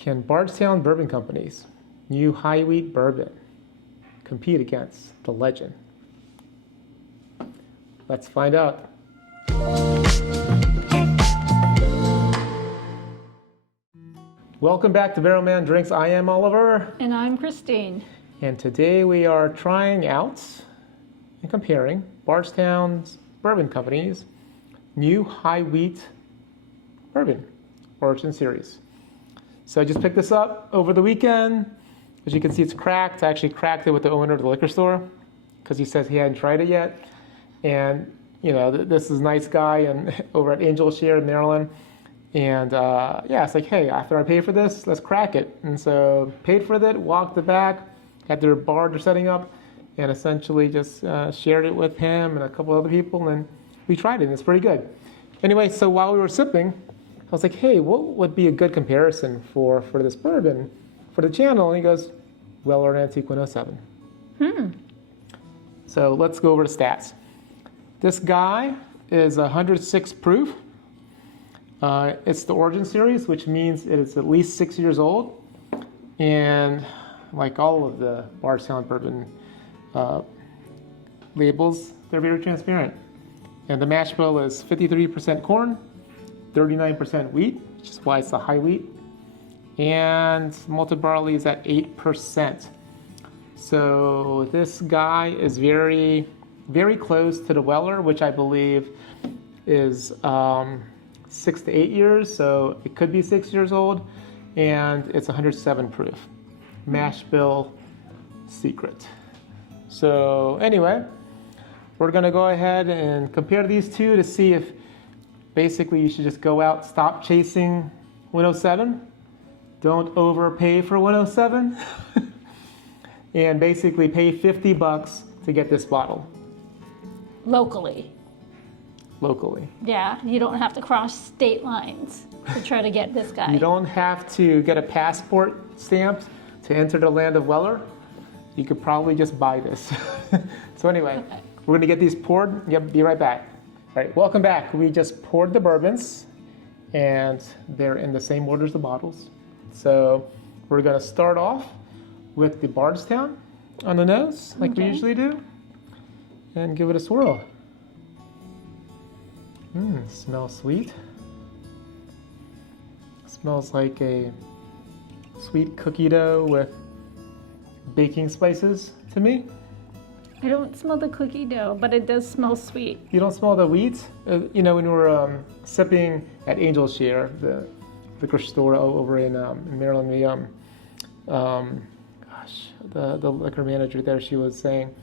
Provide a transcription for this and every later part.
Can Bardstown Bourbon Company's new high wheat bourbon compete against the legend? Let's find out. Welcome back to Barrel Man Drinks. I am Oliver. And I'm Christine. And today we are trying out and comparing Bardstown Bourbon Company's new high wheat bourbon origin series. So I just picked this up over the weekend. As you can see, it's cracked. I actually cracked it with the owner of the liquor store because he says he hadn't tried it yet. And you know, this is a nice guy and over at Angel Share in Maryland. And yeah, it's like, hey, after I pay for this, let's crack it. And so paid for it, walked it back, had their bar they're setting up, and essentially just shared it with him and a couple other people, and we tried it, and it's pretty good. Anyway, so while we were sipping, I was like, hey, what would be a good comparison for this bourbon for the channel? And he goes, Weller Antique 107. So let's go over the stats. This guy is 106 proof. It's the Origin Series, which means it is at least 6 years old. And like all of the Bardstown Bourbon labels, they're very transparent. And the mash bill is 53% corn, 39% wheat, which is why it's a high wheat. And malted barley is at 8%. So this guy is very, very close to the Weller, which I believe is 6 to 8 years. So it could be 6 years old. And it's 107 proof. Mash bill secret. So anyway, we're gonna go ahead and compare these two to see if basically you should just go out, stop chasing 107, don't overpay for 107, and basically pay $50 to get this bottle. Locally. Yeah, you don't have to cross state lines to try to get this guy. You don't have to get a passport stamped to enter the land of Weller. You could probably just buy this. So anyway, okay. We're gonna get these poured. Yep, be right back. All right, welcome back. We just poured the bourbons and they're in the same order as the bottles. So we're gonna start off with the Bardstown on the nose, like we usually do, and give it a swirl. Smells sweet. Smells like a sweet cookie dough with baking spices to me. I don't smell the cookie dough, but it does smell sweet. You don't smell the wheat? You know, when we were sipping at Angel Share, the liquor store over in Maryland, the liquor manager there, she was saying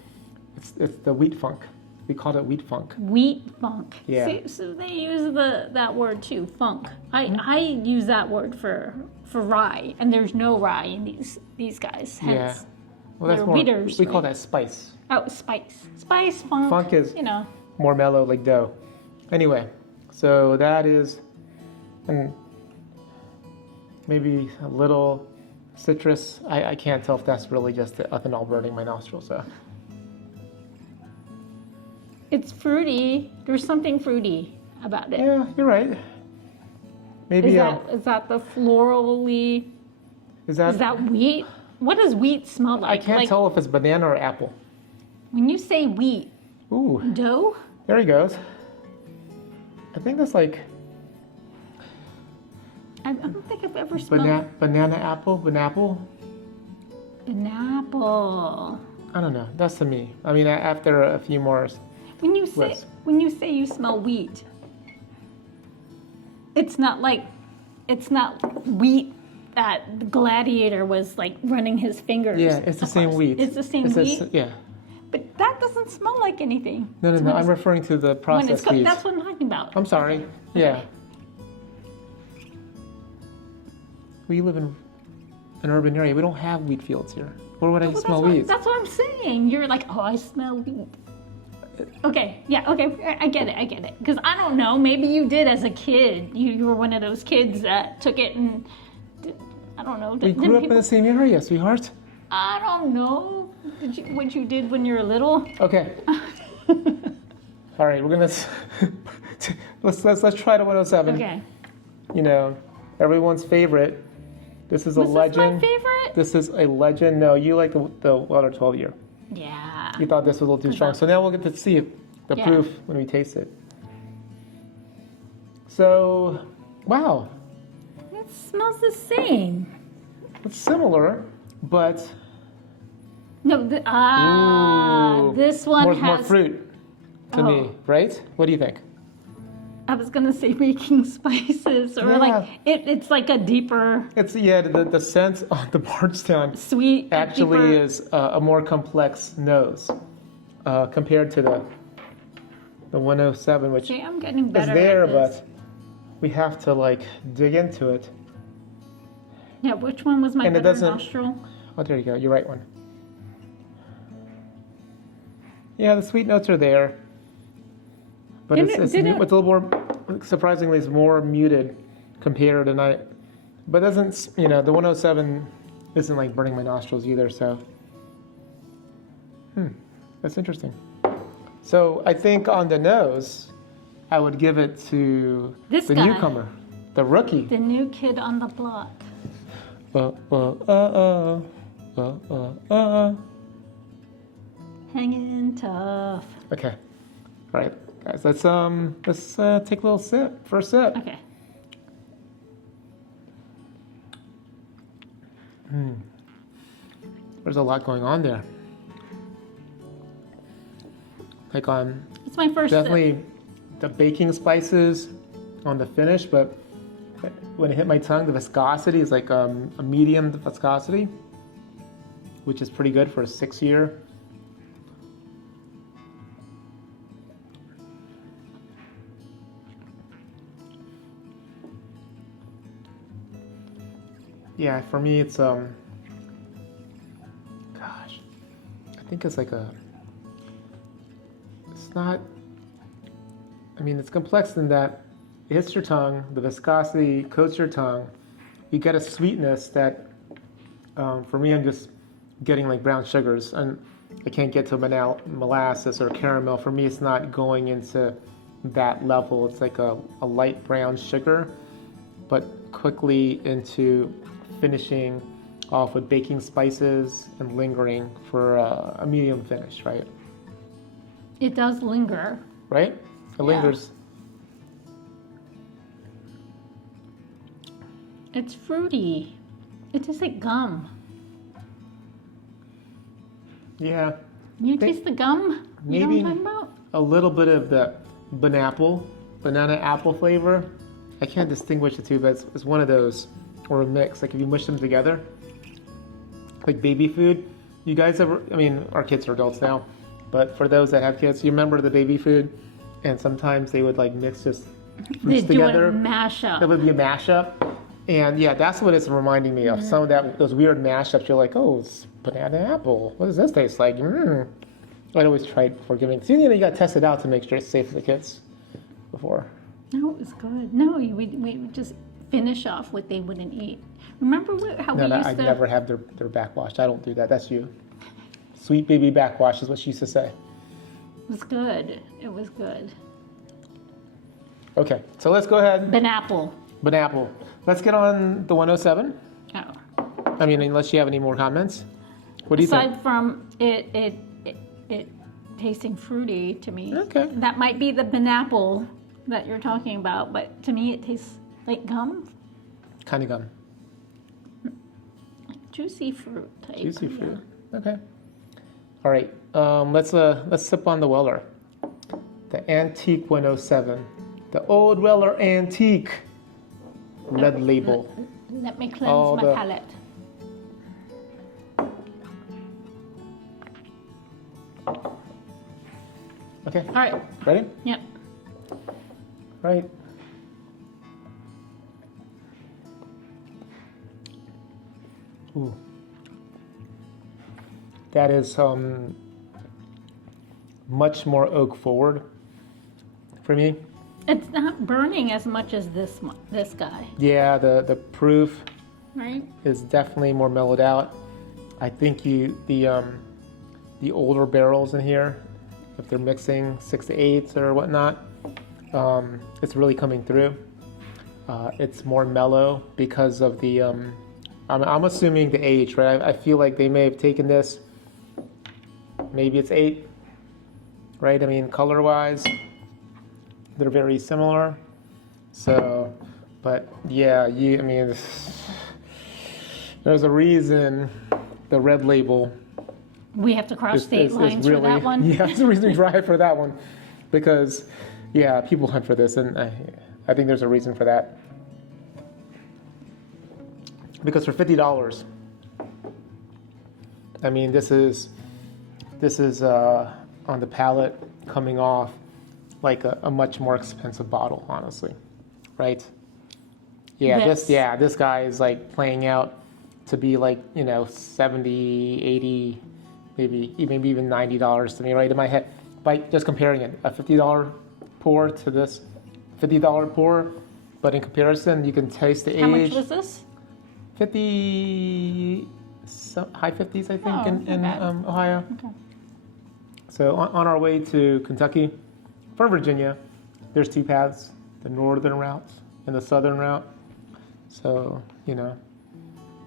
it's the wheat funk. We called it wheat funk. Wheat funk. Yeah. See, so they use that word too, funk. I use that word for rye, and there's no rye in these guys. Hence, yeah. Well, that's more. Wheaters, we call that spice. Oh, spice. Spice, funk. Funk is, you know, more mellow, like dough. Anyway, so that is, maybe a little citrus. I can't tell if that's really just the ethanol burning my nostrils. So. It's fruity. There's something fruity about it. Yeah, you're right. Maybe is that the florally? Is that wheat? What does wheat smell like? I can't tell if it's banana or apple. When you say wheat, dough? There he goes. I think that's like. I don't think I've ever smelled banana apple, banapple. Banapple. I don't know. That's to me. I mean, after a few more. When you say you smell wheat, it's not wheat that the gladiator was like running his fingers. Yeah, it's the same wheat. It's the same wheat? Yeah. But that doesn't smell like anything. No. I'm referring to the processed wheat. That's what I'm talking about. I'm sorry. Yeah. We live in an urban area. We don't have wheat fields here. Where would I smell wheat? That's what I'm saying. You're like, oh, I smell wheat. Okay, yeah, okay, I get it. Because I don't know, maybe you did as a kid. You were one of those kids that took it and, I don't know. We grew up in the same area, sweetheart. I don't know. What you did when you were little? Okay. All right, we're gonna let's try the 107. Okay. You know, everyone's favorite This is a Was legend. this my favorite? This is a legend. No, you like the Weller 12 year. Yeah. You thought this was a little too strong. So now we'll get to see the Yeah. proof when we taste it. So, wow, It smells the same. it's similar, but No, ooh, this one more, has more fruit to me, Oh. right? What do you think? I was gonna say baking spices, or Yeah. like it's like a deeper It's the scent on the Bardstown sweet. actually deeper, is a more complex nose compared to the 107, which See, I'm getting is better. there, at this. but we have to like dig into it. Yeah, which one was my And it better doesn't- nostril? Oh, there you go. You're right one. Yeah, the sweet notes are there, but Didn't- it's a little more. Surprisingly, it's more muted compared to night. But doesn't the 107 isn't like burning my nostrils either. So, that's interesting. So I think on the nose, I would give it to This the guy. newcomer, the rookie. The new kid on the block. Hanging tough. Okay. All right, guys. Let's take a little sip. First sip. Okay. There's a lot going on there. Like on It's my first definitely the baking spices on the finish, but when it hit my tongue, the viscosity is like a medium viscosity, which is pretty good for a 6-year. Yeah, for me it's gosh, I think it's like it's not, I mean, it's complex in that it hits your tongue, the viscosity coats your tongue, you get a sweetness that for me I'm just getting like brown sugars, and I can't get to molasses or caramel. For me it's not going into that level. It's like a light brown sugar, but quickly into finishing off with baking spices and lingering for a medium finish, right? It does linger. Right? It Yeah. lingers. It's fruity. It tastes like gum. Yeah. You Think- taste the gum? You know what maybe- I'm talking about? A little bit of the banana apple flavor. I can't distinguish the two, but it's one of those, or a mix. Like if you mush them together, like baby food. You guys ever? I mean, our kids are adults now, but for those that have kids, you remember the baby food, and sometimes they would like mix just They fruits do together. a mashup. That would be a mashup, and yeah, that's what it's reminding me of. Some of those weird mashups. You're like, oh, it's banana apple. What does this taste like? I'd always try it before giving. So, you got to test it out to make sure it's safe for the kids before. No, it was good. No, we would just finish off what they wouldn't eat. Remember how we No, used I to... never have their backwash. I don't do that. That's you. Sweet baby backwash is what she used to say. It was good. It was good. Okay, so let's go ahead. Banapple. Banapple. Let's get on the 107. Oh. I mean, unless you have any more comments. What do you Aside think? from it tasting fruity to me. Okay. That might be the banapple that you're talking about, but to me it tastes like gum, Kind of gum. juicy fruit type. Juicy yeah. fruit. Okay. All right. Let's sip on the Weller. The Antique 107. The Old Weller Antique. Red label. Let me cleanse All my the- palate. Okay. All right. Ready? Yep. Right. Ooh. That is much more oak forward for me. It's not burning as much as this guy, Yeah, the proof right? is definitely more mellowed out. I think the older barrels in here, if they're mixing 6 to 8s or whatnot, it's really coming through. It's more mellow because of the I'm assuming the age, right? I feel like they may have taken this, maybe it's 8, right? I mean, color-wise, they're very similar. So, but yeah, I mean, there's a reason the red label. We have to cross state lines really, for that one. Yeah, that's the reason we drive for that one, because yeah, people hunt for this, and I think there's a reason for that. Because for $50, I mean, this is on the palate coming off like a much more expensive bottle, honestly, right? Yeah, Yes. this guy is like playing out to be like, 70, 80, maybe even $90 to me, right? In my head, by just comparing it, a $50 pour to this $50 pour, but in comparison, you can taste the age. How much was this? 50, high 50s, I think, Oh, in not bad. Ohio. Okay. So on our way to Kentucky from Virginia, there's 2 paths, the northern route and the southern route. So,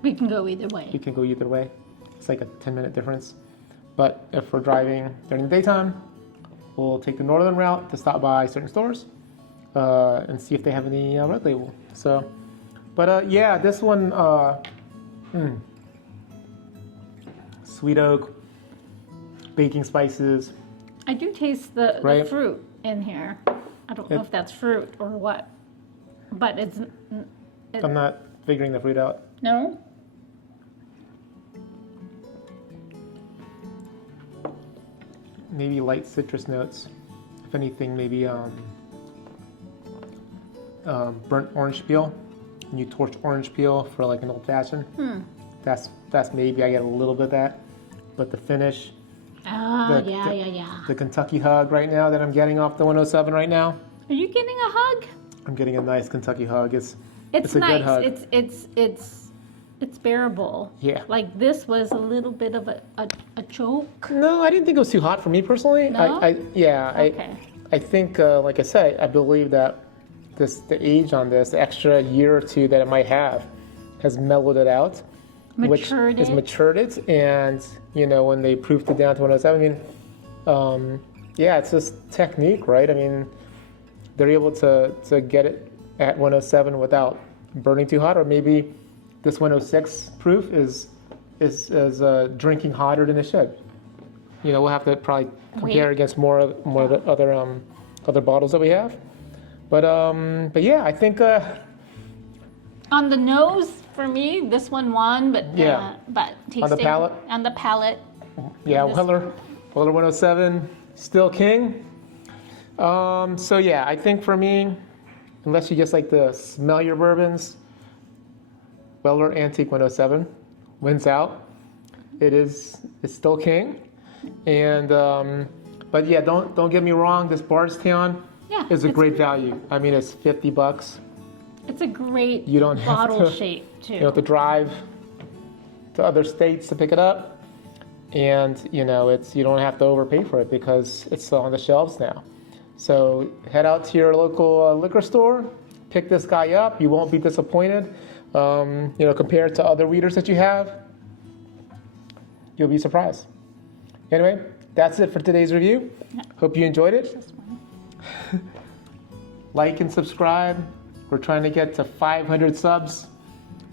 We can go either you way. can go either way. It's like a 10-minute difference. But if we're driving during the daytime, we'll take the northern route to stop by certain stores and see if they have any red label. So, but yeah, this one, sweet oak, baking spices. I do taste the Right. fruit in here. I don't know if that's fruit or what, but it's I'm not figuring the fruit out. no. Maybe light citrus notes. If anything, maybe burnt orange peel. And you torch orange peel for like an old fashioned. That's maybe I get a little bit of that. But the finish, Ah, The- yeah. the Kentucky hug right now that I'm getting off the 107 right now. Are you getting a hug? I'm getting a nice Kentucky hug. It's It's a nice. good hug. It's bearable. Yeah. Like this was a little bit of a choke. No, I didn't think it was too hot for me personally. No? Okay. I think, like I said, I believe that the age on this, the extra year or two that it might have, has mellowed it out, Matured which has it. matured it. And when they proofed it down to 107, I mean, yeah, it's just technique, right? I mean, they're able to get it at 107 without burning too hot, or maybe this 106 proof is drinking hotter than it should. We'll have to probably compare Wait. against more of the other bottles that we have. But yeah, I think On the nose, for me, this one won, but Yeah. but tasting palate? on the palate, yeah, this- Weller 107 still king. So yeah, I think for me, unless you just like to smell your bourbons, Weller Antique 107 wins out. It's still king. And but yeah, don't get me wrong, this Bardstown Yeah, is a it's- great value. I mean, it's $50. it's a great You don't have bottle to- shape too. You don't have to drive to other states to pick it up, and you don't have to overpay for it because it's on the shelves now. So head out to your local liquor store, pick this guy up. You won't be disappointed. Compared to other weeders that you have, you'll be surprised. Anyway, that's it for today's review. Yeah. Hope you enjoyed it. This one. Like and subscribe. We're trying to get to 500 subs.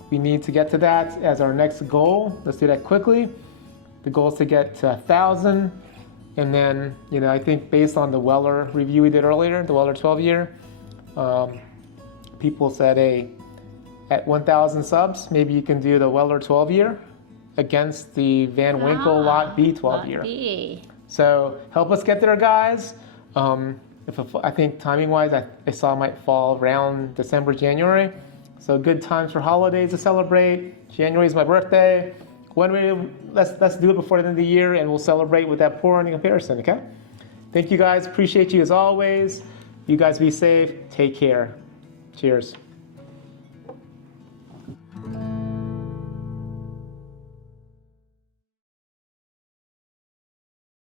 We need to get to that as our next goal. Let's do that quickly. The goal is to get to 1,000. And then, I think based on the Weller review we did earlier, the Weller 12 year, people said, hey, at 1,000 subs, maybe you can do the Weller 12 year against the Van Winkle Lot B 12 Lot year. B. So help us get there, guys. I think timing-wise, I saw it might fall around December, January. So good times for holidays to celebrate. January is my birthday. Let's do it before the end of the year, and we'll celebrate with that pour in comparison. Okay? Thank you, guys. Appreciate you as always. You guys be safe. Take care. Cheers.